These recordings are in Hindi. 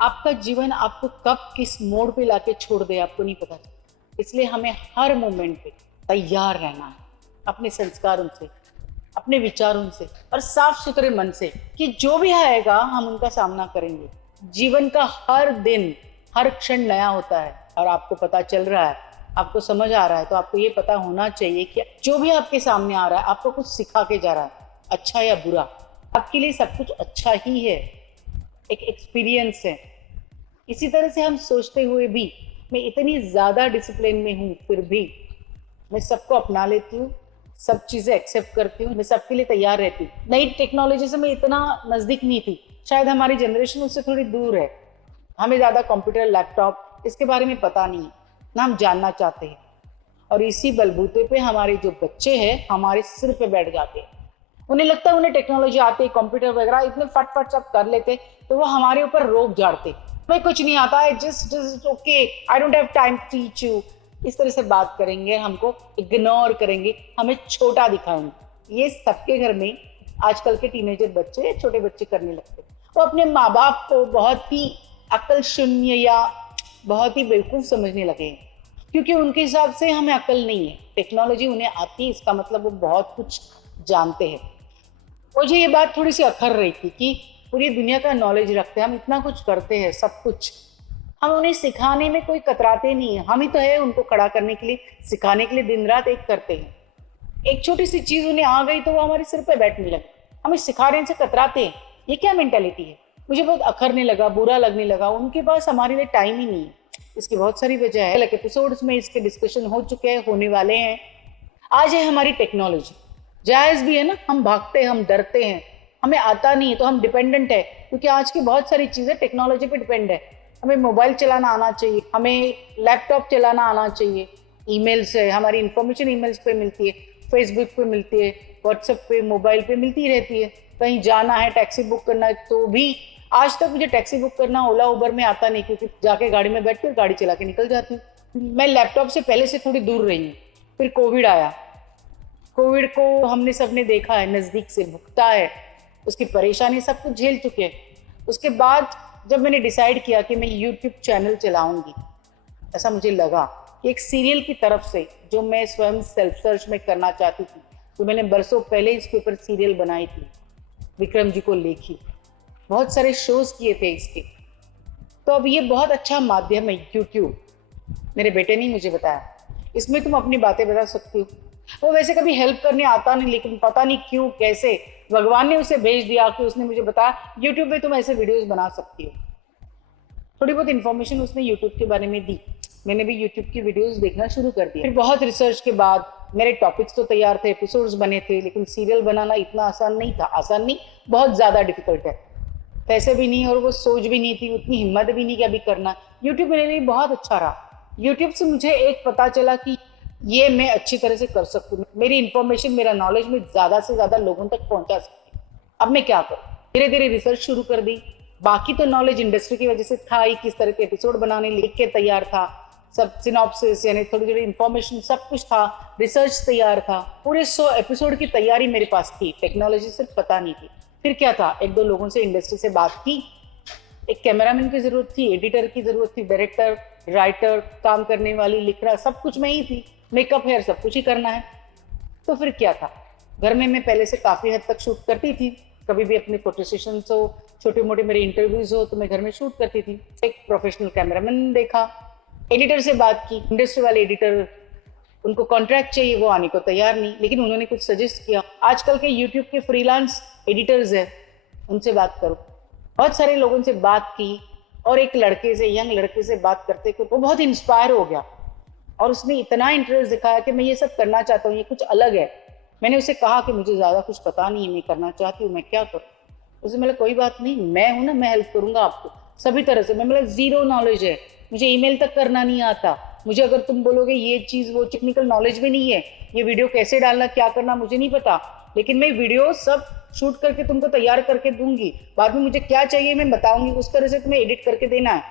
आपका जीवन आपको कब किस मोड़ पे लाके छोड़ दे आपको नहीं पता चलता। इसलिए हमें हर मोमेंट पे तैयार रहना है, अपने संस्कारों से, अपने विचारों से और साफ सुथरे मन से कि जो भी आएगा हम उनका सामना करेंगे। जीवन का हर दिन हर क्षण नया होता है और आपको पता चल रहा है, आपको समझ आ रहा है, तो आपको ये पता होना चाहिए कि जो भी आपके सामने आ रहा है आपको कुछ सिखा के जा रहा है, अच्छा या बुरा, आपके लिए सब कुछ अच्छा ही है, एक एक्सपीरियंस है। इसी तरह से हम सोचते हुए भी मैं इतनी ज़्यादा डिसिप्लिन में हूँ, फिर भी मैं सबको अपना लेती हूँ, सब चीज़ें एक्सेप्ट करती हूँ, मैं सबके लिए तैयार रहती हूँ। नई टेक्नोलॉजी से मैं इतना नज़दीक नहीं थी, शायद हमारी जनरेशन उससे थोड़ी दूर है। हमें ज़्यादा कंप्यूटर लैपटॉप इसके बारे में पता नहीं है, ना हम जानना चाहते हैं। और इसी बलबूते पे हमारे जो बच्चे हैं हमारे सिर पे बैठ जाते हैं। उन्हें लगता है उन्हें टेक्नोलॉजी आती है, कंप्यूटर वगैरह इतने फट सब कर लेते, तो वो हमारे ऊपर रोक झाड़ते, मैं कुछ नहीं आता है, just okay, I don't have time to teach you. इस तरह से बात करेंगे, हमको इग्नोर करेंगे, हमें छोटा दिखाएंगे। ये सबके घर में आजकल के टीनेजर बच्चे, छोटे बच्चे करने लगते, वो अपने माँ बाप को बहुत ही अकल शून्य या बहुत ही बेवकूफ समझने लगे, क्योंकि उनके हिसाब से हमें अकल नहीं है, टेक्नोलॉजी उन्हें आती है, इसका मतलब वो बहुत कुछ जानते हैं। मुझे ये बात थोड़ी सी अखर रही थी कि पूरी दुनिया का नॉलेज रखते हैं, हम इतना कुछ करते हैं, सब कुछ हम उन्हें सिखाने में कोई कतराते नहीं है, हम ही तो है उनको खड़ा करने के लिए, सिखाने के लिए दिन रात एक करते हैं। एक छोटी सी चीज उन्हें आ गई तो वो हमारे सिर पे बैठने लगे, हमें सिखाने से कतराते हैं, ये क्या मेंटेलिटी है। मुझे बहुत अखरने लगा, बुरा लगने लगा, उनके पास हमारे लिए टाइम ही नहीं है। इसकी बहुत सारी वजह है, अलग एपिसोड्स में इसके डिस्कशन हो चुके हैं, होने वाले हैं। आज है हमारी टेक्नोलॉजी, जायज भी है ना, हम भागते हैं, हम डरते हैं, हमें आता नहीं है तो हम डिपेंडेंट है, क्योंकि आज की बहुत सारी चीजें टेक्नोलॉजी पे डिपेंड है। हमें मोबाइल चलाना आना चाहिए, हमें लैपटॉप चलाना आना चाहिए, ईमेल से हमारी इंफॉर्मेशन ईमेल्स पे मिलती है, फेसबुक पे मिलती है, व्हाट्सएप पे, मोबाइल पे मिलती रहती है। कहीं जाना है, टैक्सी बुक करना है, तो भी आज तक मुझे टैक्सी बुक करना ओला उबर में आता नहीं, क्योंकि जाके गाड़ी में बैठ कर गाड़ी चला के निकल जाती हूँ। मैं लैपटॉप से पहले से थोड़ी दूर रही हूँ, फिर कोविड आया, कोविड को हमने सबने देखा है, नज़दीक से भुगता है, उसकी परेशानी सब कुछ झेल चुके हैं। उसके बाद जब मैंने डिसाइड किया कि मैं यूट्यूब चैनल चलाऊंगी, ऐसा मुझे लगा कि एक सीरियल की तरफ से जो मैं स्वयं सेल्फ सर्च में करना चाहती थी, तो मैंने बरसों पहले इसके ऊपर सीरियल बनाई थी, विक्रम जी को लेखी, बहुत सारे शोज किए थे इसके। तो अब ये बहुत अच्छा माध्यम है यूट्यूब, मेरे बेटे ने मुझे बताया, इसमें तुम अपनी बातें बता सकती हो। वो वैसे कभी हेल्प करने आता नहीं, लेकिन पता नहीं क्यों कैसे भगवान ने उसे भेज दिया कि उसने मुझे बताया यूट्यूब पे तुम ऐसे वीडियोस बना सकती हो। थोड़ी बहुत इन्फॉर्मेशन उसने यूट्यूब के बारे में दी, मैंने भी यूट्यूब की वीडियोस देखना शुरू कर दिया। फिर बहुत रिसर्च के बाद मेरे टॉपिक्स तो तैयार थे, एपिसोड्स बने थे, लेकिन सीरियल बनाना इतना आसान नहीं था, आसान नहीं, बहुत ज़्यादा डिफिकल्ट है। पैसे भी नहीं और वो सोच भी नहीं थी, उतनी हिम्मत भी नहीं कि अभी करना। यूट्यूब मेरे लिए बहुत अच्छा रहा। यूट्यूब से मुझे एक पता चला कि ये मैं अच्छी तरह से कर सकती हूँ, मेरी इन्फॉर्मेशन, मेरा नॉलेज में ज़्यादा से ज़्यादा लोगों तक पहुँचा सकती हूँ। अब मैं क्या करूँ, धीरे धीरे रिसर्च शुरू कर दी। बाकी तो नॉलेज इंडस्ट्री की वजह से था ही, किस तरह के एपिसोड बनाने, लिख के तैयार था, सब सिनॉप्सिस यानी थोड़ी थोड़ी इन्फॉर्मेशन सब कुछ था, रिसर्च तैयार था, पूरे 100 एपिसोड की तैयारी मेरे पास थी, टेक्नोलॉजी सिर्फ पता नहीं थी। फिर क्या था, एक दो लोगों से इंडस्ट्री से बात की, एक कैमरामैन की जरूरत थी, एडिटर की जरूरत थी, डायरेक्टर, राइटर, काम करने वाली, लिख रहा, सब कुछ मैं ही थी, मेकअप हेयर सब कुछ ही करना है। तो फिर क्या था, घर में मैं पहले से काफ़ी हद तक शूट करती थी, कभी भी अपने फोटो सेशंस हो, छोटे मोटे मेरे इंटरव्यूज हो, तो मैं घर में शूट करती थी। एक प्रोफेशनल कैमरामैन देखा, एडिटर से बात की, इंडस्ट्री वाले एडिटर, उनको कॉन्ट्रैक्ट चाहिए, वो आने को तैयार नहीं, लेकिन उन्होंने कुछ सजेस्ट किया, आजकल के यूट्यूब के फ्रीलांस एडिटर्स हैं, उनसे बात करो। बहुत सारे लोगों से बात की और एक लड़के से, यंग लड़के से बात करते वो बहुत इंस्पायर हो गया और उसने इतना इंटरेस्ट दिखाया कि मैं ये सब करना चाहता हूँ, ये कुछ अलग है। मैंने उसे कहा कि मुझे ज़्यादा कुछ पता नहीं है, मैं करना चाहती हूँ, मैं क्या करूँ। उसने बोला कोई बात नहीं, मैं हूँ ना, मैं हेल्प करूँगा आपको सभी तरह से। मैं बोला ज़ीरो नॉलेज है, मुझे ईमेल तक करना नहीं आता, मुझे अगर तुम बोलोगे ये चीज़, वो टेक्निकल नॉलेज भी नहीं है, ये वीडियो कैसे डालना, क्या करना मुझे नहीं पता, लेकिन मैं वीडियो सब शूट करके तुमको तैयार करके दूंगी, बाद में मुझे क्या चाहिए मैं बताऊंगी, उस तरह से तुम्हें एडिट करके देना है।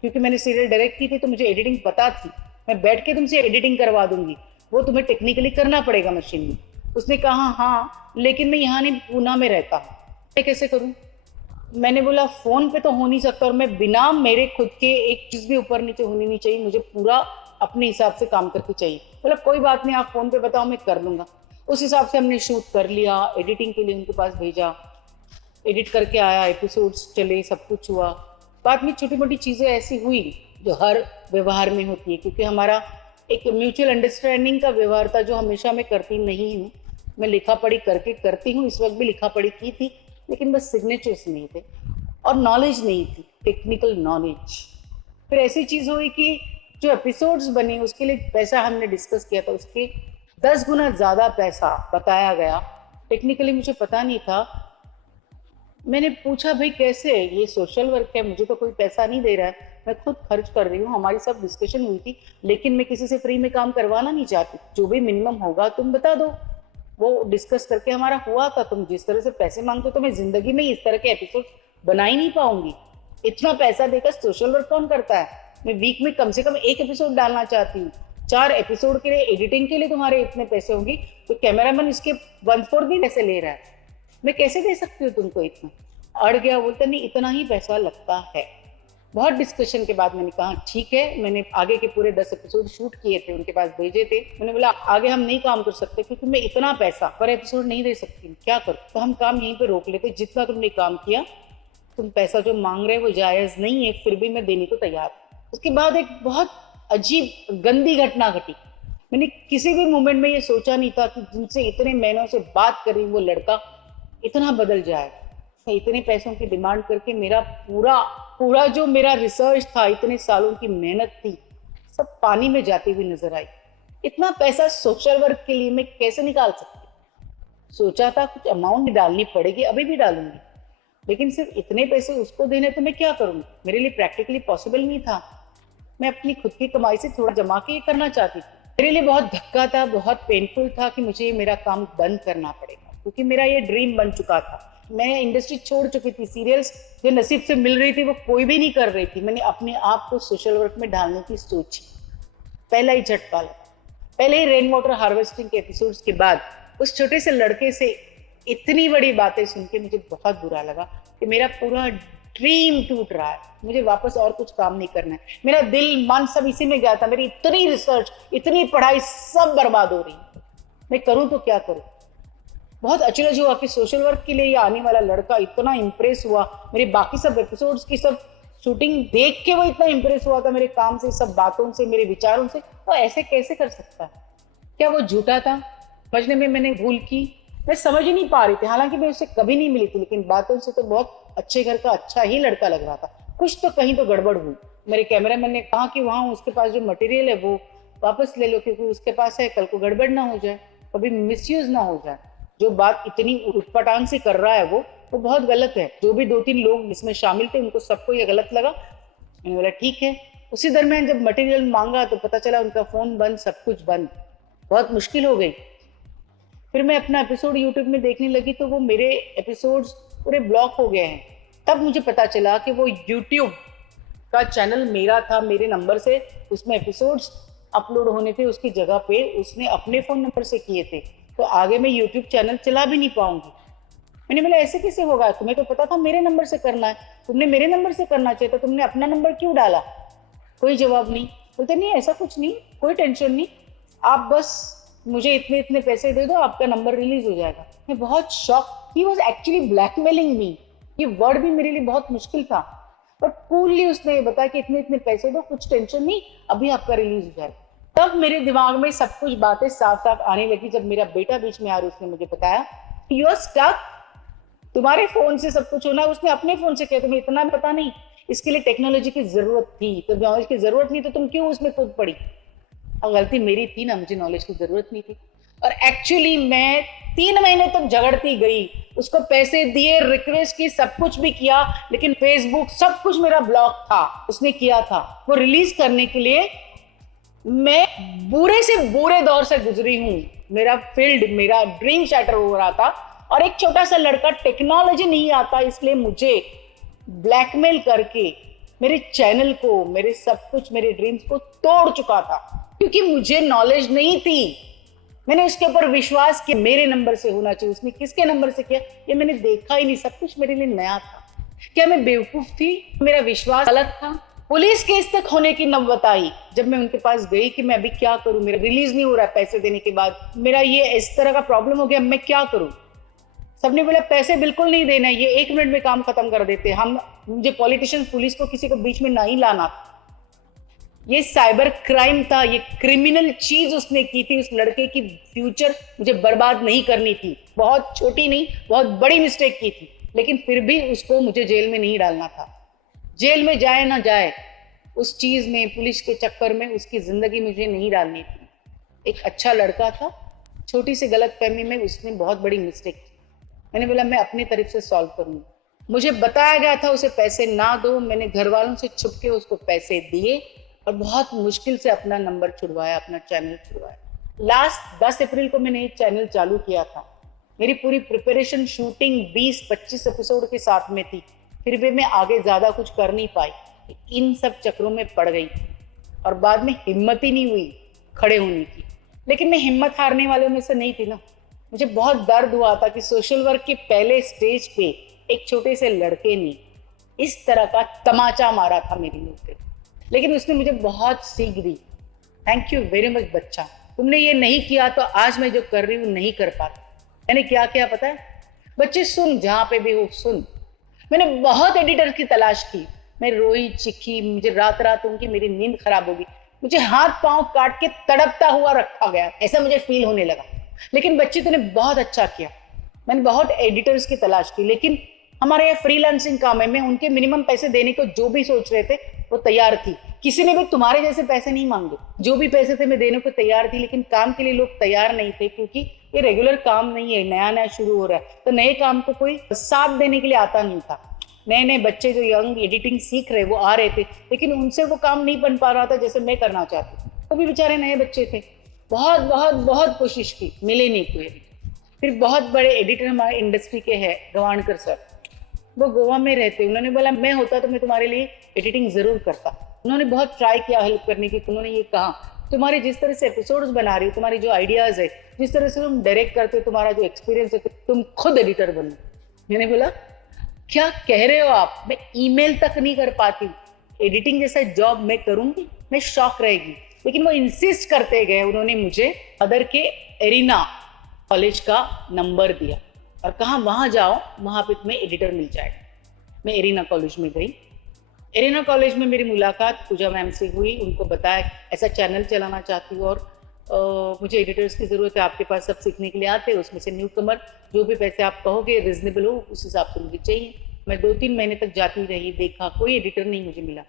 क्योंकि मैंने सीरियल डायरेक्ट की थी तो मुझे एडिटिंग पता थी, मैं बैठ के तुमसे एडिटिंग करवा दूंगी, वो तुम्हें टेक्निकली करना पड़ेगा मशीन में। उसने कहा हाँ, लेकिन मैं यहाँ नहीं, पूना में रहता हूँ, मैं कैसे करूँ, मैंने बोला फोन पे तो हो नहीं सकता, और मैं बिना मेरे खुद के एक चीज भी ऊपर नीचे होनी नहीं चाहिए, मुझे पूरा अपने हिसाब से काम करके चाहिए। बोला कोई बात नहीं, आप फोन पे बताओ, मैं कर लूंगा। उस हिसाब से हमने शूट कर लिया, एडिटिंग के लिए उनके पास भेजा, एडिट करके आया, एपिसोड्स चले, सब कुछ हुआ। बाद में छोटी मोटी चीज़ें ऐसी हुई जो हर व्यवहार में होती है, क्योंकि हमारा एक म्यूचुअल अंडरस्टैंडिंग का व्यवहार था, जो हमेशा मैं करती नहीं हूँ। मैं लिखा पढ़ी करके करती हूँ, इस वक्त भी लिखा पढ़ी की थी, लेकिन बस सिग्नेचर्स नहीं थे और नॉलेज नहीं थी, टेक्निकल नॉलेज। फिर ऐसी चीज़ हुई कि जो एपिसोड्स बने उसके लिए पैसा हमने डिस्कस किया था, उसके 10 गुना ज़्यादा पैसा बताया गया। टेक्निकली मुझे पता नहीं था। मैंने पूछा भाई कैसे, ये सोशल वर्क है, मुझे तो कोई पैसा नहीं दे रहा है, मैं खुद खर्च कर रही हूँ, हमारी सब डिस्कशन हुई थी, लेकिन मैं किसी से फ्री में काम करवाना नहीं चाहती, जो भी मिनिमम होगा तुम बता दो। वो डिस्कस करके हमारा हुआ था, तुम जिस तरह से पैसे मांगते हो तो मैं जिंदगी में इस तरह के एपिसोड बना ही नहीं पाऊंगी। इतना पैसा देकर सोशल वर्क कौन करता है? मैं वीक में कम से कम एक एपिसोड डालना चाहती हूँ, 4 एपिसोड के लिए एडिटिंग के लिए तुम्हारे इतने पैसे होंगी, तो कैमरामैन इसके 1/4 भी पैसे ले रहा है, मैं कैसे दे सकती हूँ तुमको इतना? अड़ गया, बोलता नहीं इतना ही पैसा लगता है। बहुत डिस्कशन के बाद मैंने कहा ठीक है। मैंने आगे के पूरे 10 एपिसोड शूट किए थे, उनके पास भेजे थे। मैंने बोला आगे हम नहीं काम कर सकते, क्योंकि मैं इतना पैसा पर एपिसोड नहीं दे सकती, क्या करूँ? तो हम काम यहीं पे रोक लेते, जितना तुमने काम किया, तुम पैसा जो मांग रहे हो वो जायज नहीं है, फिर भी मैं देने को तैयार हूँ। उसके बाद एक बहुत अजीब गंदी घटना घटी। मैंने किसी भी मोमेंट में ये सोचा नहीं था कि जिनसे इतने महीनों से बात कर रही वो लड़का इतना बदल जाए। इतने पैसों की डिमांड करके मेरा पूरा पूरा जो मेरा रिसर्च था, इतने सालों की मेहनत थी, सब पानी में जाती हुई नजर आई। इतना पैसा सोशल वर्क के लिए मैं कैसे निकाल सकती? सोचा था कुछ अमाउंट डालनी पड़ेगी, अभी भी डालूंगी, लेकिन सिर्फ इतने पैसे उसको देने तो मैं क्या करूंगी? मेरे लिए प्रैक्टिकली पॉसिबल नहीं था। मैं अपनी खुद की कमाई से थोड़ा जमा के ये करना चाहती थी। मेरे लिए बहुत धक्का था, बहुत पेनफुल था कि मुझे मेरा काम बंद करना पड़ेगा, क्योंकि मेरा ये ड्रीम बन चुका था। मैं इंडस्ट्री छोड़ चुकी थी, सीरियल्स जो नसीब से मिल रही थी वो कोई भी नहीं कर रही थी। मैंने अपने आप को सोशल वर्क में डालने की सोची, पहला ही झटका लगा। पहले ही रेन वाटर हार्वेस्टिंग के एपिसोड्स के बाद उस छोटे से लड़के से इतनी बड़ी बातें सुन के मुझे बहुत बुरा लगा कि मेरा पूरा ड्रीम टूट रहा है, मुझे वापस और कुछ काम नहीं करना है। मेरा दिल मन सब इसी में गया था, मेरी इतनी रिसर्च, इतनी पढ़ाई सब बर्बाद हो रही। मैं करूं तो क्या करूं? बहुत अचरज हुआ कि सोशल वर्क के लिए ये आने वाला लड़का इतना इंप्रेस हुआ, मेरे बाकी सब एपिसोड्स की सब शूटिंग देख के वो इतना इंप्रेस हुआ था मेरे काम से, सब बातों से, मेरे विचारों से। वो ऐसे कैसे कर सकता है? क्या वो झूठा था? समझने में मैंने भूल की, मैं समझ ही नहीं पा रही थी। हालांकि मैं उससे कभी नहीं मिली थी, लेकिन बातों से तो बहुत अच्छे घर का अच्छा ही लड़का लग रहा था। कुछ तो कहीं तो गड़बड़ हुई। मेरे कैमरामैन ने कहा कि वहाँ उसके पास जो मटेरियल है वो वापस ले लो, क्योंकि उसके पास है, कल को गड़बड़ ना हो जाए, कभी मिसयूज ना हो जाए। जो बात इतनी उटपटांग से कर रहा है वो बहुत गलत है। जो भी 2-3 लोग इसमें शामिल थे उनको सबको ये गलत लगा। मैंने बोला ठीक है। उसी दरमियान जब मटेरियल मांगा तो पता चला उनका फोन बंद, सब कुछ बंद। बहुत मुश्किल हो गई। फिर मैं अपना एपिसोड यूट्यूब में देखने लगी तो वो मेरे एपिसोड्स पूरे ब्लॉक हो गए हैं। तब मुझे पता चला कि वो यूट्यूब का चैनल मेरा था, मेरे नंबर से उसमें एपिसोड्स अपलोड होने थे, उसकी जगह पे उसने अपने फ़ोन नंबर से किए थे। तो आगे मैं यूट्यूब चैनल चला भी नहीं पाऊंगी। मैंने बोला ऐसे कैसे होगा? तुम्हें तो पता था मेरे नंबर से करना है, तुमने मेरे नंबर से करना चाहिए था, तुमने अपना नंबर क्यों डाला? कोई जवाब नहीं। बोलते नहीं ऐसा कुछ नहीं, कोई टेंशन नहीं, आप बस मुझे इतने इतने पैसे दे दो, आपका नंबर रिलीज हो जाएगा। मैं बहुत shock. He was actually blackmailing me. ये वर्ड भी मेरे लिए बहुत मुश्किल था, बट कूलली उसने बताया कि इतने इतने पैसे दो, कुछ टेंशन नहीं, अभी आपका रिलीज हो जाएगा। तब मेरे दिमाग में सब कुछ बातें साफ साफ आने लगी। जब मेरा बेटा बीच में आ रहा, उसने मुझे बताया यू आर स्टक, तुम्हारे फोन से सब कुछ होना। उसने अपने फोन से किया, तुम्हें इतना पता नहीं? इसके लिए टेक्नोलॉजी की जरूरत थी, तो नॉलेज की जरूरत नहीं तो तुम क्यों उसमें कूद पड़ी? और गलती मेरी थी ना, मुझे नॉलेज की जरूरत नहीं थी। और एक्चुअली मैं 3 महीने तक झगड़ती गई, उसको पैसे दिए, रिक्वेस्ट की, सब कुछ भी किया, लेकिन फेसबुक सब कुछ मेरा ब्लॉक था। उसने किया था वो रिलीज करने के लिए। मैं बुरे से बुरे दौर से गुजरी हूँ। मेरा फील्ड, मेरा ड्रीम शैटर हो रहा था, और एक छोटा सा लड़का, टेक्नोलॉजी नहीं आता इसलिए मुझे ब्लैकमेल करके मेरे चैनल को, मेरे सब कुछ, मेरे ड्रीम्स को तोड़ चुका था, क्योंकि मुझे नॉलेज नहीं थी। मैंने उसके ऊपर विश्वास किया मेरे नंबर से होना चाहिए। उसने किसके नंबर से किया ये मैंने देखा ही नहीं, सब कुछ मेरे लिए नया था। क्या मैं बेवकूफ थी? मेरा विश्वास गलत था? पुलिस केस तक होने की नौबत आई जब मैं उनके पास गई कि मैं अभी क्या करूं, मेरा रिलीज नहीं हो रहा है पैसे देने के बाद, मेरा ये इस तरह का प्रॉब्लम हो गया, मैं क्या करूं? सबने बोला पैसे बिल्कुल नहीं देना, ये 1 मिनट में काम खत्म कर देते हम। मुझे पॉलिटिशियन, पुलिस को किसी को बीच में नहीं लाना था। ये साइबर क्राइम था, ये क्रिमिनल चीज उसने की थी। उस लड़के की फ्यूचर मुझे बर्बाद नहीं करनी थी। बहुत छोटी नहीं, बहुत बड़ी मिस्टेक की थी, लेकिन फिर भी उसको मुझे जेल में नहीं डालना था। जेल में जाए ना जाए, उस चीज में, पुलिस के चक्कर में उसकी जिंदगी मुझे नहीं डालनी थी। एक अच्छा लड़का था, छोटी सी गलतफहमी में उसने बहुत बड़ी मिस्टेक की। मैंने बोला मैं अपनी तरफ से सॉल्व करूंगी। मुझे बताया गया था उसे पैसे ना दो, मैंने घर वालों से छुप के उसको पैसे दिए और बहुत मुश्किल से अपना नंबर छुड़वाया, अपना चैनल छुड़वाया। लास्ट 10 अप्रैल को मैंने एक चैनल चालू किया था। मेरी पूरी प्रिपरेशन, शूटिंग 20-25 एपिसोड के साथ में थी, फिर भी मैं आगे ज़्यादा कुछ कर नहीं पाई। इन सब चक्रों में पड़ गई और बाद में हिम्मत ही नहीं हुई खड़े होने की। लेकिन मैं हिम्मत हारने वालों में से नहीं थी ना। मुझे बहुत दर्द हुआ था कि सोशल वर्क के पहले स्टेज पे एक छोटे से लड़के ने इस तरह का तमाचा मारा था मेरी मुंह पे, लेकिन उसने मुझे बहुत सीख दी। थैंक यू वेरी मच बच्चा, तुमने ये नहीं किया तो आज मैं जो कर रही हूँ नहीं कर पाती। मैंने क्या किया पता है? बच्चे सुन, जहाँ पे भी हो सुन। मैंने बहुत एडिटर की तलाश की, मैं रोई चिखी, मुझे रात रात उनकी मेरी नींद खराब होगी, मुझे हाथ पांव काट के तड़पता हुआ रखा गया, ऐसा मुझे फील होने लगा। लेकिन बच्चे तूने बहुत अच्छा किया। मैंने बहुत एडिटर्स की तलाश की, लेकिन हमारे यहाँ फ्रीलांसिंग काम है, मैं उनके मिनिमम पैसे देने को जो भी सोच रहे थे वो तैयार थी। किसी ने भी तुम्हारे जैसे पैसे नहीं मांगे, जो भी पैसे थे मैं देने को तैयार थी, लेकिन काम के लिए लोग तैयार नहीं थे, क्योंकि ये रेगुलर काम नहीं है, नया नया शुरू हो रहा है, तो नए काम को कोई साथ देने के लिए आता नहीं था। नए नए बच्चे जो यंग एडिटिंग सीख रहे वो आ रहे थे, लेकिन उनसे वो काम नहीं बन पा रहा था जैसे मैं करना चाहती थी। वो भी बेचारे नए बच्चे थे। बहुत बहुत बहुत कोशिश की, मिले नहीं कोई एडिटर। फिर बहुत बड़े एडिटर हमारे इंडस्ट्री के हैं, गवानकर सर, वो गोवा में रहते। उन्होंने बोला मैं होता तो मैं तुम्हारे लिए एडिटिंग जरूर करता। उन्होंने बहुत ट्राई किया हेल्प करने की। उन्होंने ये कहा तुम्हारे जिस तरह से एपिसोड्स बना रही हो, तुम्हारी जो आइडियाज है, जिस तरह से तुम डायरेक्ट करते हो, तुम्हारा जो एक्सपीरियंस है, तुम खुद एडिटर बनो। मैंने बोला क्या कह रहे हो आप, मैं ईमेल तक नहीं कर पाती, एडिटिंग जैसा जॉब मैं करूंगी, मैं शौक रहेगी। लेकिन वो इंसिस्ट करते गए। उन्होंने मुझे अदर के एरिना कॉलेज का नंबर दिया और कहा वहां जाओ, वहां पे तुम्हें एडिटर मिल जाएगा। मैं एरिना कॉलेज में गई। एरिना कॉलेज में मेरी मुलाकात पूजा मैम से हुई। उनको बताया ऐसा चैनल चलाना चाहती हूँ और मुझे एडिटर्स की ज़रूरत है, आपके पास सब सीखने के लिए आते हैं, उसमें से न्यू कमर, जो भी पैसे आप कहोगे रिजनेबल हो उस हिसाब से मुझे चाहिए। मैं 2-3 महीने तक जाती रही, देखा कोई एडिटर नहीं मुझे मिला।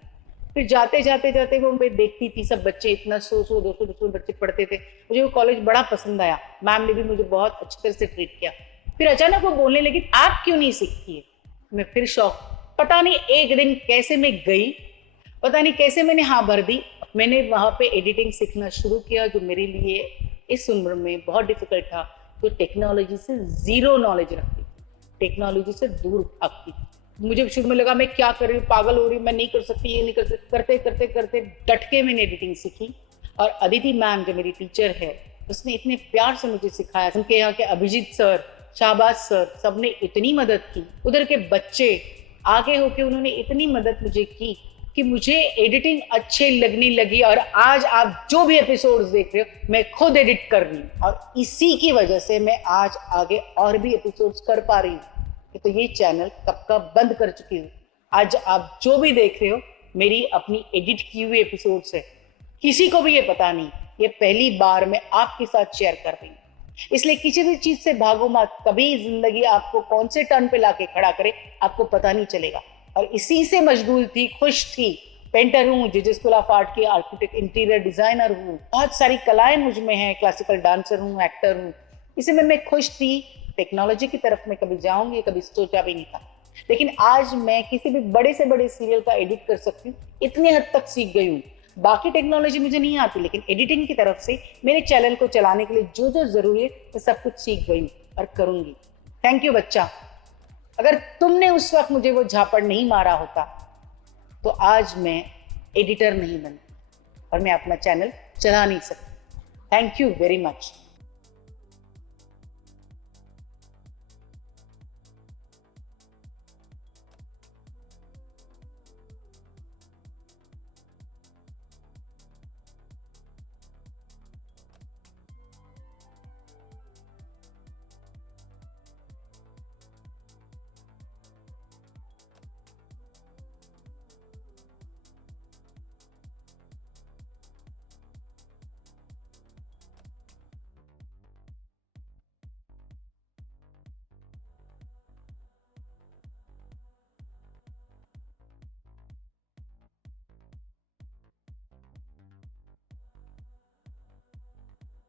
फिर जाते जाते जाते वो मैं देखती थी सब बच्चे इतना 100-100, 200-200 बच्चे पढ़ते थे। मुझे वो कॉलेज बड़ा पसंद आया। मैम ने भी मुझे बहुत अच्छी तरह से ट्रीट किया। फिर अचानक वो बोलने लगी आप क्यों नहीं सीखती है? मैं फिर शौक, पता नहीं एक दिन कैसे मैं गई, पता नहीं कैसे मैंने हाँ भर दी। मैंने वहाँ पे एडिटिंग सीखना शुरू किया, जो मेरे लिए इस उम्र में बहुत डिफिकल्ट था। जो टेक्नोलॉजी से जीरो नॉलेज रखती थी, टेक्नोलॉजी से दूर भागती थी। मुझे शुरू में लगा मैं क्या कर रही हूँ, पागल हो रही हूँ, मैं नहीं कर सकती, ये नहीं कर सकती। करते करते करते डट के मैंने एडिटिंग सीखी। और अदिति मैम जो मेरी टीचर है, उसने इतने प्यार से मुझे सिखाया। उनके यहाँ के अभिजीत सर, शाहबाज सर, सबने इतनी मदद की। उधर के बच्चे आगे होके उन्होंने इतनी मदद मुझे की कि मुझे एडिटिंग अच्छे लगने लगी। और आज आप जो भी एपिसोड्स देख रहे हो मैं खुद एडिट कर रही हूँ, और इसी की वजह से मैं आज आगे और भी एपिसोड्स कर पा रही हूँ। तो ये चैनल कब का बंद कर चुकी हूँ। आज आप जो भी देख रहे हो मेरी अपनी एडिट की हुई एपिसोड्स है। किसी को भी ये पता नहीं, ये पहली बार मैं आपके साथ शेयर कर रही हूँ। इसलिए किसी भी चीज से भागो मत। कभी जिंदगी आपको कौन से टर्न पे लाके खड़ा करे आपको पता नहीं चलेगा। और इसी से मशगूल थी, खुश थी। पेंटर हूँ, जीजे स्कूल ऑफ आर्ट की आर्किटेक्ट, इंटीरियर डिजाइनर हूँ, बहुत सारी कलाएं मुझ में हैं, क्लासिकल डांसर हूँ, एक्टर हूँ। इसी में मैं खुश थी। टेक्नोलॉजी की तरफ मैं कभी जाऊंगी कभी सोचा भी नहीं था। लेकिन आज मैं किसी भी बड़े से बड़े सीरियल का एडिट कर सकती हूँ, इतने हद तक सीख गई हूँ। बाकी टेक्नोलॉजी मुझे नहीं आती, लेकिन एडिटिंग की तरफ से मेरे चैनल को चलाने के लिए जो जो जरूरी है मैं सब कुछ सीख गई हूँ और करूंगी। थैंक यू बच्चा। अगर तुमने उस वक्त मुझे वो झापड़ नहीं मारा होता तो आज मैं एडिटर नहीं बनती और मैं अपना चैनल चला नहीं सकती। Thank you very much.